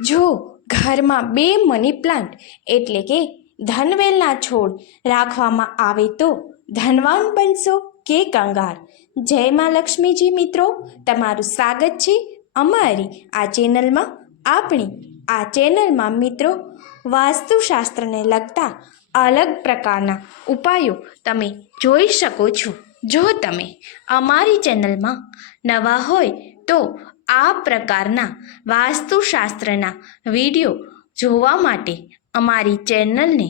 જો ઘરમાં બે મની પ્લાન્ટ એટલે કે ધનવેલના છોડ રાખવામાં આવે તો ધનવાન બનશો કે કંગાળ? જય મા લક્ષ્મીજી મિત્રો, તમારું સ્વાગત છે અમારી આ ચેનલમાં આપણી આ ચેનલમાં મિત્રો, વાસ્તુશાસ્ત્રને લગતા અલગ પ્રકારના ઉપાયો તમે જોઈ શકો છો. જો તમે અમારી ચેનલમાં નવા હોય તો આ પ્રકારના વાસ્તુશાસ્ત્રના વીડિયો જોવા માટે અમારી ચેનલને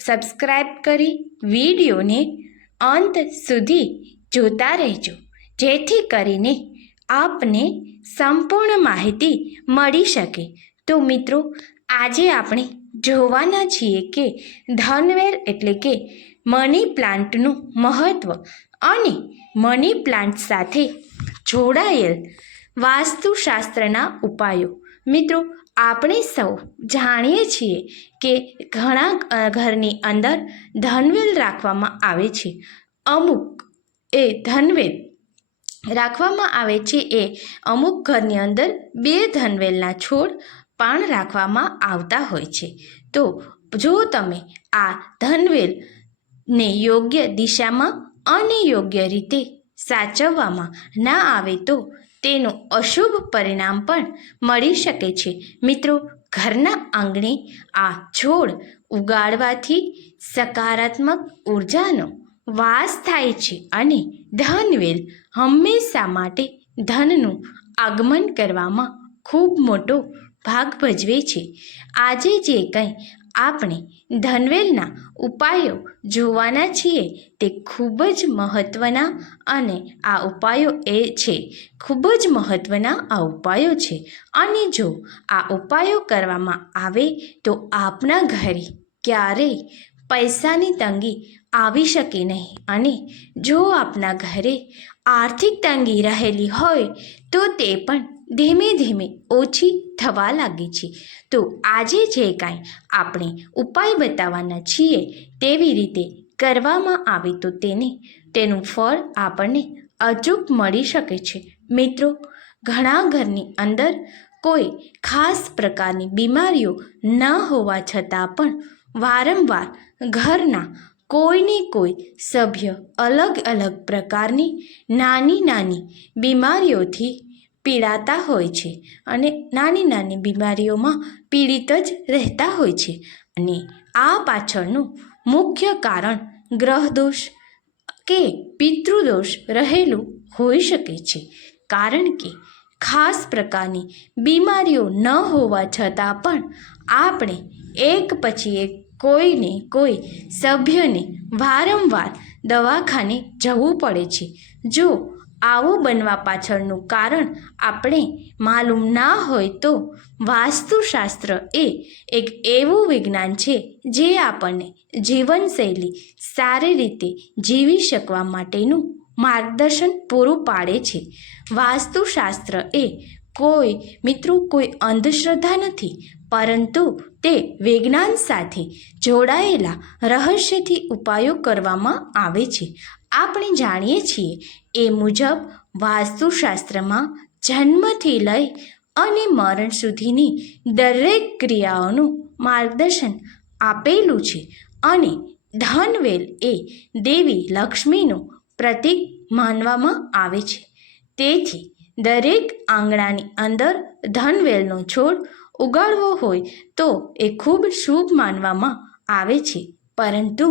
સબસ્ક્રાઈબ કરી વિડીયોને અંત સુધી જોતા રહેજો. જેથી કરીને આપને સંપૂર્ણ માહિતી મળી શકે. તો મિત્રો, આજે આપણે જોવાના છીએ કે ધનવેર એટલે કે મની પ્લાન્ટનું મહત્ત્વ અને મની પ્લાન્ટ સાથે જોડાયેલ વાસ્તુશાસ્ત્રના ઉપાયો. મિત્રો, આપણે સૌ જાણીએ છીએ કે ઘણા ઘરની અંદર ધનવેલ રાખવામાં આવે છે. અમુક એ ધનવેલ રાખવામાં આવે છે એ અમુક ઘરની અંદર બે ધનવેલના છોડ પણ રાખવામાં આવતા હોય છે. તો જો તમે આ ધનવેલને યોગ્ય દિશામાં અને યોગ્ય રીતે સાચવવામાં ના આવે તો તેનું અશુભ પરિણામ પણ મળી શકે છે. મિત્રો, ઘરના આંગણે આ છોડ ઉગાડવાથી સકારાત્મક ઉર્જાનો વાસ થાય છે અને ધનવેલ હંમેશા માટે ધનનું આગમન કરવામાં ખૂબ મોટો ભાગ ભજવે છે. આજે જે કંઈ આપણે ધનવેલના ઉપાયો જોવાના છીએ તે ખૂબ જ મહત્ત્વના અને આ ઉપાયો એ છે. ખૂબ જ મહત્ત્વના આ ઉપાયો છે. અને જો આ ઉપાયો કરવામાં આવે તો આપના ઘરે ક્યારેય પૈસાની તંગી આવી શકે નહીં. અને જો આપના ઘરે આર્થિક તંગી રહેલી હોય તો તે પણ ધીમે ધીમે ઓછી થવા લાગે છે. તો આજે જે કાંઈ આપણે ઉપાય બતાવવાના છીએ તેવી રીતે કરવામાં આવે તો તેને, તેનું ફળ આપણને અચૂક મળી શકે છે. મિત્રો, ઘણા ઘરની અંદર કોઈ ખાસ પ્રકારની બીમારીઓ ન હોવા છતાં પણ વારંવાર ઘરના કોઈને કોઈ સભ્ય અલગ અલગ પ્રકારની નાની નાની બીમારીઓથી પીડાતા હોય છે અને નાની નાની બીમારીઓમાં પીડિત જ રહેતા હોય છે. અને આ પાછળનું મુખ્ય કારણ ગ્રહદોષ કે પિતૃદોષ રહેલું હોઈ શકે છે. કારણ કે ખાસ પ્રકારની બીમારીઓ ન હોવા છતાં પણ આપણે એક પછી એક કોઈને કોઈ સભ્યને વારંવાર દવાખાને જવું પડે છે. જો આવું બનવા પાછળનું કારણ આપણે માલુમ ના હોય તો વાસ્તુશાસ્ત્ર એ એક એવું વિજ્ઞાન છે જે આપણને જીવનશૈલી સારી રીતે જીવી શકવા માટેનું માર્ગદર્શન પૂરું પાડે છે. વાસ્તુશાસ્ત્ર એ કોઈ મિત્રો કોઈ અંધશ્રદ્ધા નથી, પરંતુ તે વિજ્ઞાન સાથે જોડાયેલા રહસ્યથી ઉપાયો કરવામાં આવે છે. આપણે જાણીએ છીએ, એ મુજબ વાસ્તુશાસ્ત્રમાં જન્મથી લઈ અને મરણ સુધીની દરેક ક્રિયાઓનું માર્ગદર્શન આપેલું છે અને ધનવેલ એ દેવી લક્ષ્મીનું પ્રતીક માનવામાં આવે છે. તેથી દરેક આંગણાની અંદર ધનવેલનો છોડ ઉગાડવો હોય તો એ ખૂબ શુભ માનવામાં આવે છે. પરંતુ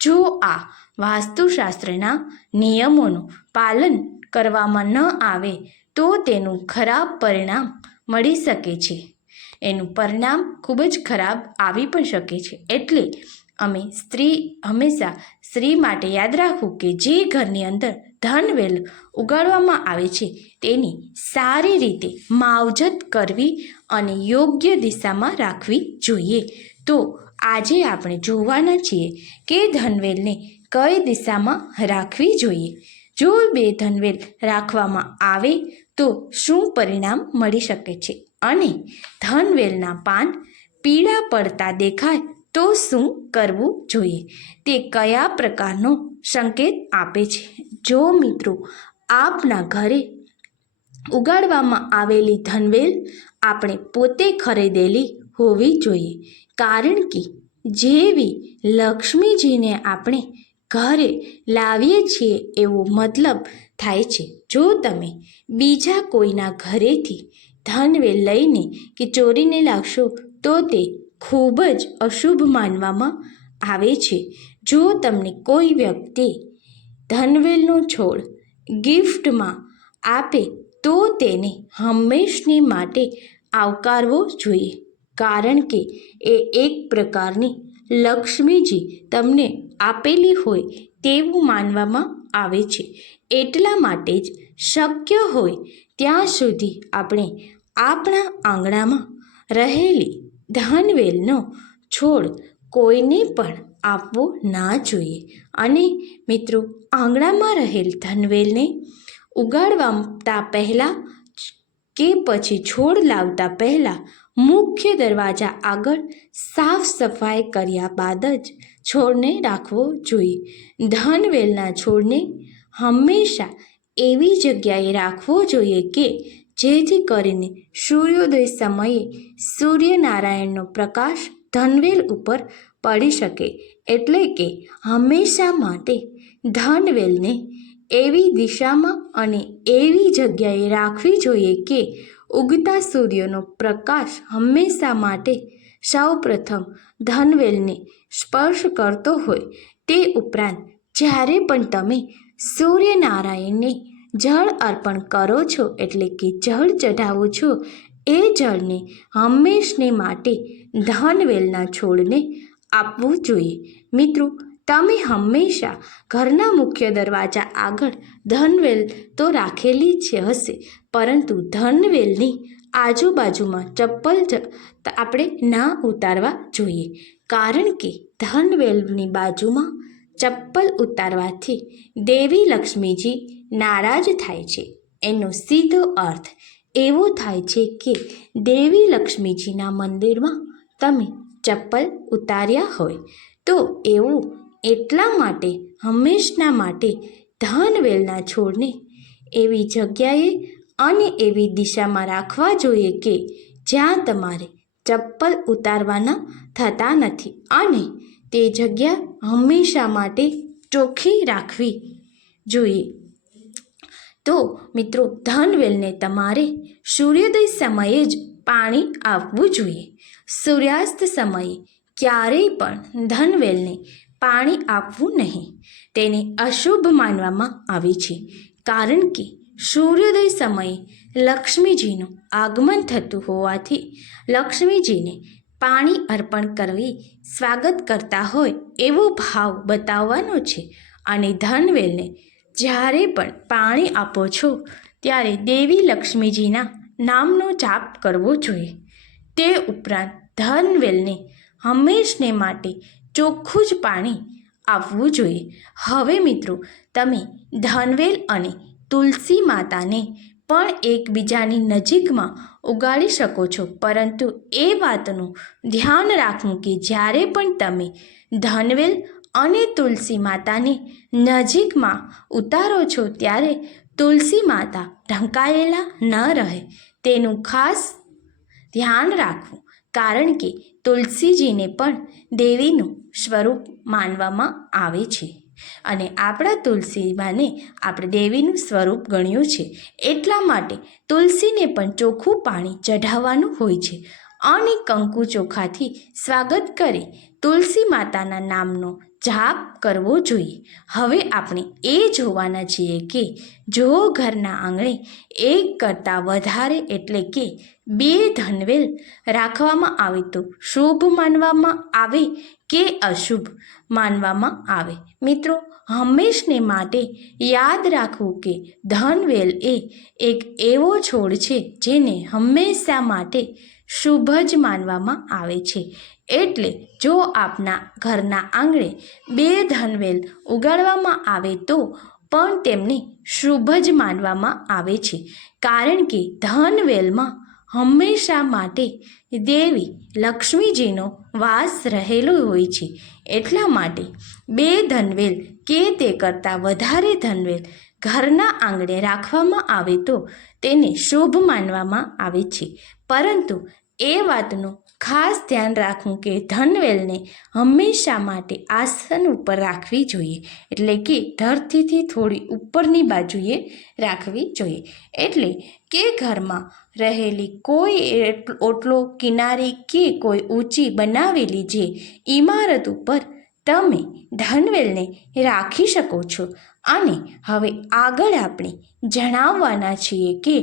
જો આ વાસ્તુશાસ્ત્રના નિયમોનું પાલન કરવામાં ન આવે, તો તેનું ખરાબ પરિણામ મળી શકે છે. એનું પરિણામ ખૂબ જ ખરાબ આવી પણ શકે છે. એટલે અમે સ્ત્રી હંમેશા સ્ત્રી માટે યાદ રાખવું કે જે ઘરની અંદર ધનવેલ ઉગાડવામાં આવે છે, તેની સારી રીતે માવજત કરવી અને યોગ્ય દિશામાં રાખવી જોઈએ. તો આજે આપણે જોવાના છીએ કે ધનવેલને કઈ દિશામાં રાખવી જોઈએ. જો બે ધનવેલ રાખવામાં આવે, તો શું પરિણામ મળી શકે છે? અને ધનવેલના પાન પીળા પડતા દેખાય તો શું કરવું જોઈએ? તે કયા પ્રકારનો સંકેત આપે છે? જો મિત્રો, આપના ઘરે ઉગાડવામાં આવેલી ધનવેલ આપણે પોતે ખરીદેલી હોવી જોઈએ. કારણ કે જેવી લક્ષ્મીજીને આપણે ઘરે લાવીએ છીએ એવો મતલબ થાય છે. જો તમે બીજા કોઈના ઘરેથી ધનવેલ લઈને કે ચોરીને લાવશો, તો તે ખૂબ જ અશુભ માનવામાં આવે છે. જો તમને કોઈ વ્યક્તિ ધનવેલનો છોડ ગિફ્ટમાં આપે, તો તેને હંમેશની માટે આવકારવો જોઈએ. કારણ કે એ એક પ્રકારની લક્ષ્મીજી તમને આપેલી હોય તેવું માનવામાં આવે છે. એટલા માટે જ શક્ય હોય ત્યાં સુધી આપણે આપણા આંગણામાં રહેલી ધનવેલનો છોડ કોઈને પણ આપવો ના જોઈએ. અને મિત્રો, આંગણામાં રહેલ ધનવેલને ઉગાડવાતા પહેલાં કે પછી છોડ લાવતા પહેલાં મુખ્ય દરવાજા આગળ સાફ સફાઈ કર્યા બાદ જ છોડને રાખવો જોઈએ. ધનવેલના છોડને હંમેશા એવી જગ્યાએ રાખવો જોઈએ કે જેથી કરીને સૂર્યોદય સમયે સૂર્યનારાયણનો પ્રકાશ ધનવેલ ઉપર પડી શકે. એટલે કે હંમેશા માટે ધનવેલને એવી દિશામાં અને એવી જગ્યાએ રાખવી જોઈએ કે ઉગતા સૂર્યનો પ્રકાશ હંમેશા માટે સૌપ્રથમ ધનવેલને સ્પર્શ કરતો હોય તે ઉપરાંત જ્યારે પણ તમે સૂર્યનારાયણને જળ અર્પણ કરો છો, એટલે કે જળ ચઢાવો છો, એ જળને હંમેશને માટે ધનવેલના છોડને આપવું જોઈએ. મિત્રો, તમે હંમેશા ઘરના મુખ્ય દરવાજા આગળ ધનવેલ તો રાખેલી જ હશે પરંતુ ધનવેલની આજુબાજુમાં ચપ્પલ આપણે ના ઉતારવા જોઈએ. કારણ કે ધનવેલની બાજુમાં ચપ્પલ ઉતારવાથી દેવી લક્ષ્મીજી નારાજ થાય છે. એનો સીધો અર્થ એવો થાય છે કે દેવી લક્ષ્મીજીના મંદિરમાં તમે ચપ્પલ ઉતાર્યા હોય, તો એવું એટલા માટે, હંમેશના માટે ધનવેલના છોડને એવી જગ્યાએ અને એવી દિશામાં રાખવા જોઈએ કે જ્યાં તમારે ચપ્પલ ઉતારવાના થતા નથી અને તે જગ્યા હંમેશા માટે ચોખ્ખી રાખવી જોઈએ. તો મિત્રો, ધનવેલને તમારે સૂર્યોદય સમયે જ પાણી આપવું જોઈએ. સૂર્યાસ્ત સમયે ક્યારેય પણ ધનવેલને પાણી આપવું નહીં. તેને અશુભ માનવામાં આવે છે. કારણ કે સૂર્યોદય સમયે લક્ષ્મીજીનું આગમન થતું હોવાથી લક્ષ્મીજીને પાણી અર્પણ કરવી સ્વાગત કરતા હોય એવો ભાવ બતાવવાનો છે. અને ધનવેલને જ્યારે પણ પાણી આપો છો, ત્યારે દેવી લક્ષ્મીજીના નામનો જાપ કરવો જોઈએ. તે ઉપરાંત ધનવેલને હંમેશને માટે ચોખ્ખું જ પાણી આપવું જોઈએ. હવે મિત્રો, તમે ધનવેલ અને તુલસી માતાને પણ એકબીજાની નજીકમાં ઉગાડી શકો છો. પરંતુ એ વાતનું ધ્યાન રાખવું કે જ્યારે પણ તમે ધનવેલ અને તુલસી માતાને નજીકમાં ઉતારો છો ત્યારે તુલસી માતા ઢંકાયેલા ન રહે. તેનું ખાસ ધ્યાન રાખવું, કારણ કે તુલસીજીને પણ દેવીનું સ્વરૂપ માનવામાં આવે છે. અને આપણા તુલસીમાને આપણે દેવીનું સ્વરૂપ ગણ્યું છે. એટલા માટે તુલસીને પણ ચોખ્ખું પાણી ચઢાવવાનું હોય છે. અને કંકુ ચોખાથી સ્વાગત કરી તુલસી માતાના નામનો જાપ કરવો જોઈએ. હવે આપણે એ જોવાના છીએ કે જો ઘરના આંગણે એક કરતાં વધારે એટલે કે બે ધનવેલ રાખવામાં આવે તો શુભ માનવામાં આવે કે અશુભ માનવામાં આવે. મિત્રો, હંમેશને માટે યાદ રાખવું કે ધનવેલ એ એક એવો છોડ છે જેને હંમેશા માટે શુભ જ માનવામાં આવે છે. એટલે જો આપના ઘરના આંગણે બે ધનવેલ ઉગાડવામાં આવે તો પણ તેમને શુભ જ માનવામાં આવે છે. કારણ કે ધનવેલમાં હંમેશા માટે દેવી લક્ષ્મીજીનો વાસ રહેલો હોય છે. એટલા માટે બે ધનવેલ કે તે કરતાં વધારે ધનવેલ ઘરના આંગણે રાખવામાં આવે તો તેને શુભ માનવામાં આવે છે. પરંતુ એ વાતનું ખાસ ધ્યાન રાખવું કે ધનવેલને હંમેશા માટે આસન ઉપર રાખવી જોઈએ. એટલે કે ધરતીથી થોડી ઉપરની બાજુએ રાખવી જોઈએ. એટલે કે ઘરમાં રહેલી કોઈ ઓટલો, કિનારી કે કોઈ ઊંચી બનાવેલી જે ઇમારત ઉપર તમે ધનવેલને રાખી શકો છો. અને હવે આગળ આપણે જણાવવાના છીએ કે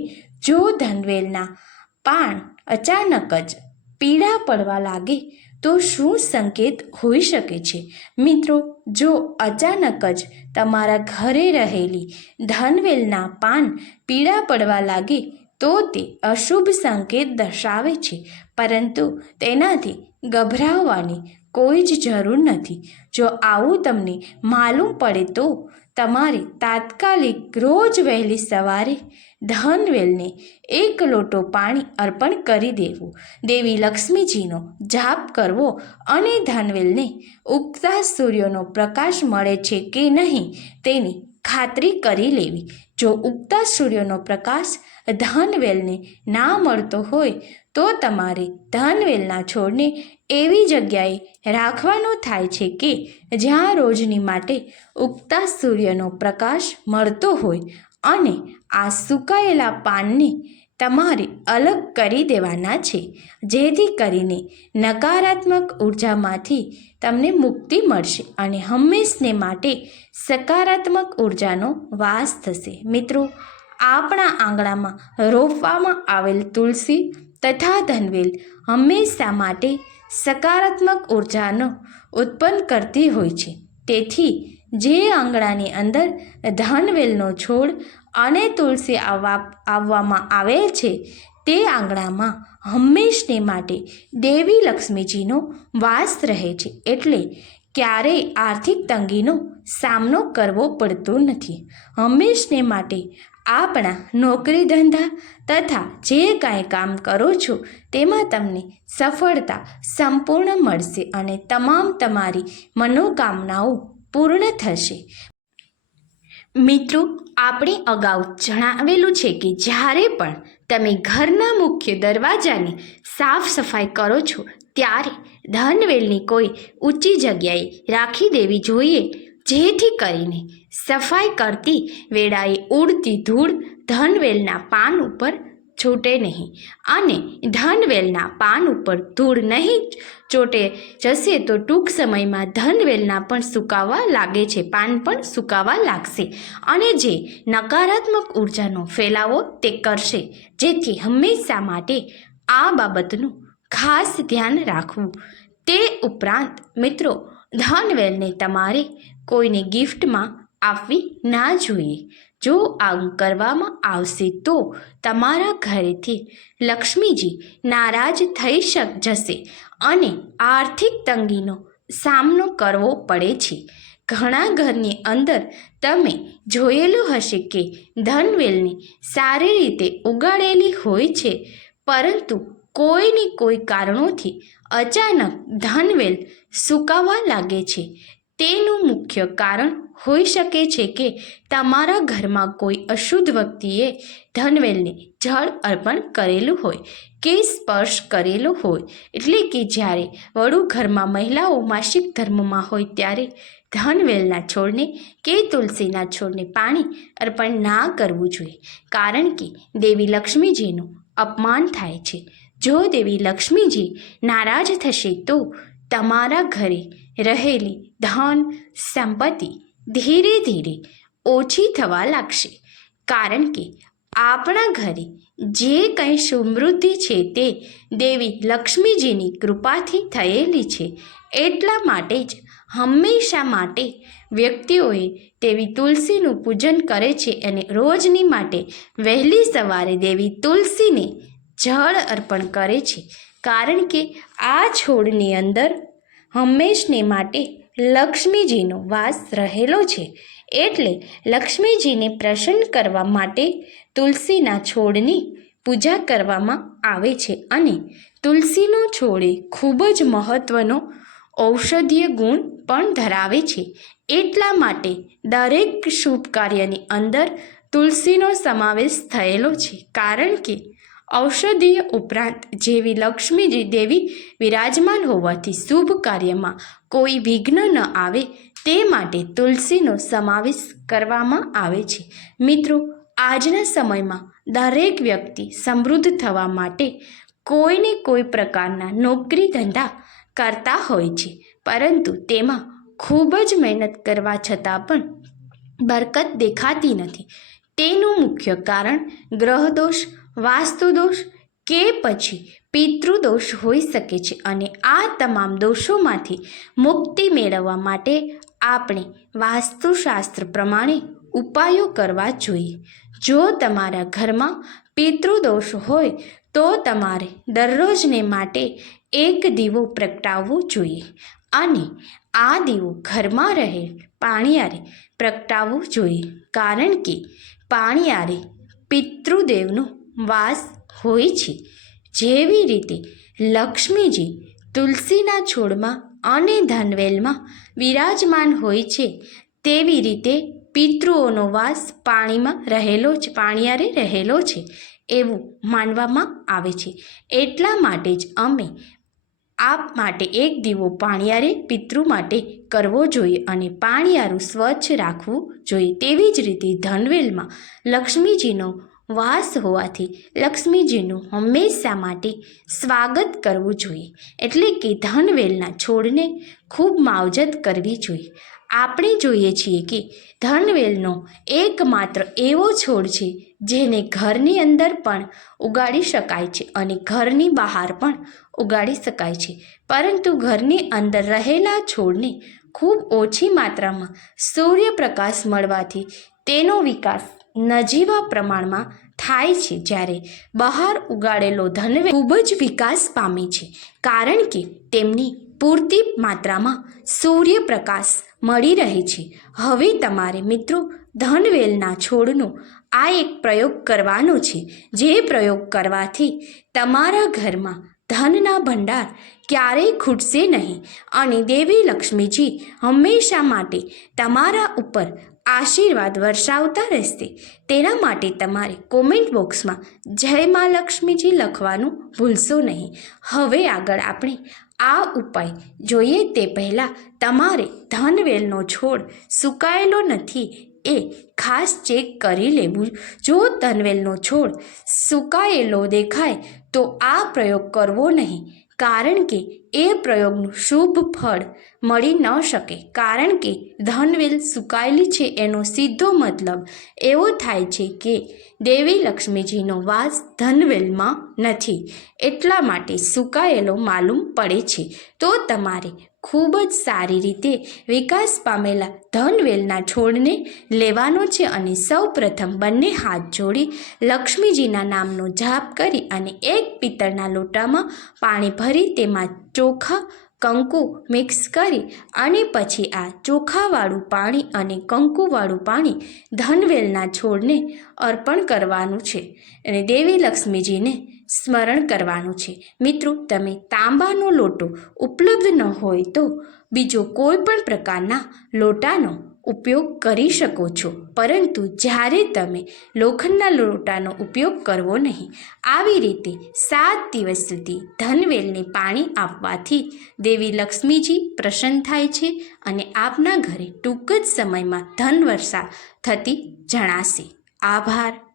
જો ધનવેલના પાન અચાનક જ પીળા પડવા લાગે તો શું સંકેત હોઈ શકે છે? મિત્રો, જો અચાનક જ તમારા ઘરે રહેલી ધનવેલના પાન પીળા પડવા લાગે તો તે અશુભ સંકેત દર્શાવે છે. પરંતુ તેનાથી ગભરાવવાની કોઈ જ જરૂર નથી. જો આવું તમને માલુમ પડે તો તમારે તાત્કાલિક રોજ વહેલી સવારે ધનવેલને એક લોટો પાણી અર્પણ કરી દેવું. દેવી લક્ષ્મીજીનો જાપ કરવો અને ધનવેલને ઉગતા સૂર્યનો પ્રકાશ મળે છે કે નહીં તેની ખાતરી કરી લેવી. જો ઉગતા સૂર્યનો પ્રકાશ ધનવેલને ના મળતો હોય તો તમારે ધનવેલના છોડને એવી જગ્યાએ રાખવાનો થાય છે કે જ્યાં રોજની માટે ઉગતા સૂર્યનો પ્રકાશ મળતો હોય અને આ સુકાયેલા પાનને તમારે અલગ કરી દેવાના છે, જેથી કરીને નકારાત્મક ઉર્જામાંથી તમને મુક્તિ મળશે અને હંમેશને માટે સકારાત્મક ઉર્જાનો વાસ થશે. મિત્રો, આપણા આંગણામાં રોપવામાં આવેલ તુલસી તથા ધનવેલ હંમેશા માટે સકારાત્મક ઉર્જાનો ઉત્પન્ન કરતી હોય છે. તેથી જે આંગણાની અંદર ધનવેલનો છોડ અને તુલસી આવવા આવવામાં આવેલ છે, તે આંગણામાં હંમેશને માટે દેવી લક્ષ્મીજીનો વાસ રહે છે એટલે ક્યારેય આર્થિક તંગીનો સામનો કરવો પડતો નથી. હંમેશને માટે આપણા નોકરી ધંધા તથા જે કાંઈ કામ કરો છો, તેમાં તમને સફળતા સંપૂર્ણ મળશે અને તમામ તમારી મનોકામનાઓ પૂર્ણ થશે. મિત્રો, આપણે અગાઉ જણાવેલું છે કે જ્યારે પણ તમે ઘરના મુખ્ય દરવાજાની સાફ સફાઈ કરો છો, ત્યારે ધનવેલની કોઈ ઊંચી જગ્યાએ રાખી દેવી જોઈએ, જેથી કરીને સફાઈ કરતી વેળાએ ઉડતી ધૂળ ધનવેલના પાન ઉપર છૂટે નહીં. અને ધનવેલના પાન ઉપર ધૂળ નહીં ચોટે જશે તો ટૂંક સમયમાં ધનવેલના પણ સુકાવા લાગે છે, પાન પણ સુકાવા લાગશે. અને જે નકારાત્મક ઉર્જાનો ફેલાવો તે કરશે, જેથી હંમેશા માટે આ બાબતનું ખાસ ધ્યાન રાખવું. તે ઉપરાંત મિત્રો, ધનવેલને તમારે કોઈને ગિફ્ટમાં આપવી ના જોઈએ. જો આવું કરવામાં આવશે તો તમારા ઘરેથી લક્ષ્મીજી નારાજ થઈ શક જશે અને આર્થિક તંગીનો સામનો કરવો પડે છે. ઘણા ઘરની અંદર તમે જોયેલું હશે કે ધનવેલની સારી રીતે ઉગાડેલી હોય છે, પરંતુ કોઈની કોઈ કારણોથી અચાનક ધનવેલ સુકાવા લાગે છે. તેનું મુખ્ય કારણ હોઈ શકે છે કે તમારા ઘરમાં કોઈ અશુદ્ધ વ્યક્તિએ ધનવેલને જળ અર્પણ કરેલું હોય કે સ્પર્શ કરેલો હોય, એટલે કે જ્યારે વડું ઘરમાં મહિલાઓ માસિક ધર્મમાં હોય ત્યારે ધનવેલના છોડને કે તુલસીના છોડને પાણી અર્પણ ના કરવું જોઈએ, કારણ કે દેવી લક્ષ્મીજીનું અપમાન થાય છે. જો દેવી લક્ષ્મીજી નારાજ થશે તો તમારા ઘરે રહેલી ધન, સંપત્તિ ધીરે ધીરે ઓછી થવા લાગશે. કારણ કે આપણા ઘરે જે કંઈ સમૃદ્ધિ છે તે દેવી લક્ષ્મીજીની કૃપાથી થયેલી છે. એટલા માટે જ હંમેશા માટે વ્યક્તિઓએ દેવી તુલસીનું પૂજન કરે છે અને રોજની માટે વહેલી સવારે દેવી તુલસીને જળ અર્પણ કરે છે. કારણ કે આ છોડની અંદર હંમેશને માટે લક્ષ્મીજીનો વાસ રહેલો છે એટલે લક્ષ્મીજીને પ્રસન્ન કરવા માટે તુલસીના છોડની પૂજા કરવામાં આવે છે અને તુલસીનો છોડ ખૂબ જ મહત્ત્વનો ઔષધીય ગુણ પણ ધરાવે છે. એટલા માટે દરેક શુભ કાર્યની અંદર તુલસીનો સમાવેશ થયેલો છે. કારણ કે ઔષધીય ઉપરાંત જેવી લક્ષ્મીજી દેવી વિરાજમાન હોવાથી શુભ કાર્યમાં કોઈ વિઘ્ન ન આવે તે માટે તુલસીનો સમાવેશ કરવામાં આવે છે. મિત્રો, આજના સમયમાં દરેક વ્યક્તિ સમૃદ્ધ થવા માટે કોઈને કોઈ પ્રકારના નોકરી ધંધા કરતા હોય છે, પરંતુ તેમાં ખૂબ જ મહેનત કરવા છતાં પણ બરકત દેખાતી નથી. તેનું મુખ્ય કારણ ગ્રહદોષ વાસ્તુદોષ કે પછી પિતૃદોષ હોઈ શકે છે અને આ તમામ દોષોમાંથી મુક્તિ મેળવવા માટે આપણે વાસ્તુશાસ્ત્ર પ્રમાણે ઉપાયો કરવા જોઈએ. જો તમારા ઘરમાં પિતૃદોષ હોય, તો તમારે દરરોજને માટે એક દીવો પ્રગટાવવો જોઈએ અને આ દીવો ઘરમાં રહેલ પાણીયારે પ્રગટાવવું જોઈએ. કારણ કે પાણીયારે પિતૃદેવનો વાસ હોય છે. જેવી રીતે લક્ષ્મીજી તુલસીના છોડમાં અને ધનવેલમાં વિરાજમાન હોય છે, તેવી રીતે પિતૃઓનો વાસ પાણીમાં રહેલો છે પાણીયારે રહેલો છે એવું માનવામાં આવે છે. એટલા માટે જ અમે આપ માટે એક દીવો પાણીયારે પિતૃ માટે કરવો જોઈએ અને પાણીયારું સ્વચ્છ રાખવું જોઈએ. તેવી જ રીતે ધનવેલમાં લક્ષ્મીજીનો વાસ હોવાથી લક્ષ્મીજીનું હંમેશા માટે સ્વાગત કરવું જોઈએ. એટલે કે ધનવેલના છોડને ખૂબ માવજત કરવી જોઈએ. આપણે જોઈએ છીએ કે ધનવેલનો એકમાત્ર એવો છોડ છે જેને ઘરની અંદર પણ ઉગાડી શકાય છે અને ઘરની બહાર પણ ઉગાડી શકાય છે. પરંતુ ઘરની અંદર રહેલા છોડને ખૂબ ઓછી માત્રામાં સૂર્યપ્રકાશ મળવાથી તેનો વિકાસ નજીવા પ્રમાણમાં થાય છે જ્યારે બહાર ઉગાડેલો ધનવેલ ખૂબ જ વિકાસ પામે છે. કારણ કે તેમની પૂરતી માત્રામાં સૂર્યપ્રકાશ મળી રહે છે. હવે તમારે મિત્રો ધનવેલના છોડનો આ એક પ્રયોગ કરવાનો છે. જે પ્રયોગ કરવાથી તમારા ઘરમાં ધનના ભંડાર ક્યારેય ખૂટશે નહીં અને દેવી લક્ષ્મીજી હંમેશા માટે તમારા ઉપર આશીર્વાદ વરસાવતા રહેશે. તેના માટે તમારે કોમેન્ટ બોક્સમાં જય મા લક્ષ્મીજી લખવાનું ભૂલશો નહીં. હવે આગળ આપણે આ ઉપાય જોઈએ તે પહેલાં તમારે ધનવેલનો છોડ સુકાયેલો નથી એ ખાસ ચેક કરી લેવું. જો ધનવેલનો છોડ સુકાયેલો દેખાય તો આ પ્રયોગ કરવો નહીં. કારણ કે એ પ્રયોગનું શુભ ફળ મળી ન શકે. કારણ કે ધનવેલ સુકાયેલી છે એનો સીધો મતલબ એવો થાય છે કે દેવી લક્ષ્મીજીનો વાસ ધનવેલમાં નથી. એટલા માટે સુકાયેલો માલુમ પડે છે. તો તમારે ખૂબ જ સારી રીતે વિકાસ પામેલા ધનવેલના છોડને લેવાનો છે અને સૌ પ્રથમ બંને હાથ જોડી લક્ષ્મીજીના નામનો જાપ કરી અને એક પિત્તળના લોટામાં પાણી ભરી તેમાં ચોખા કંકુ મિક્સ કરી અને પછી આ ચોખાવાળું પાણી અને કંકુવાળું પાણી ધનવેલના છોડને અર્પણ કરવાનું છે અને દેવી લક્ષ્મીજીને સ્મરણ કરવાનું છે. મિત્રો, તમે તાંબાનો લોટો ઉપલબ્ધ ન હોય તો બીજો કોઈ પણ પ્રકારના લોટાનો ઉપયોગ કરી શકો છો. પરંતુ જ્યારે તમે લોખંડના લોટાનો ઉપયોગ કરવો નહીં, આવી રીતે સાત દિવસ સુધી ધનવેલને પાણી આપવાથી દેવી લક્ષ્મીજી પ્રસન્ન થાય છે અને આપના ઘરે ટૂંક જ સમયમાં ધનવર્ષા થતી જણાશે. આભાર.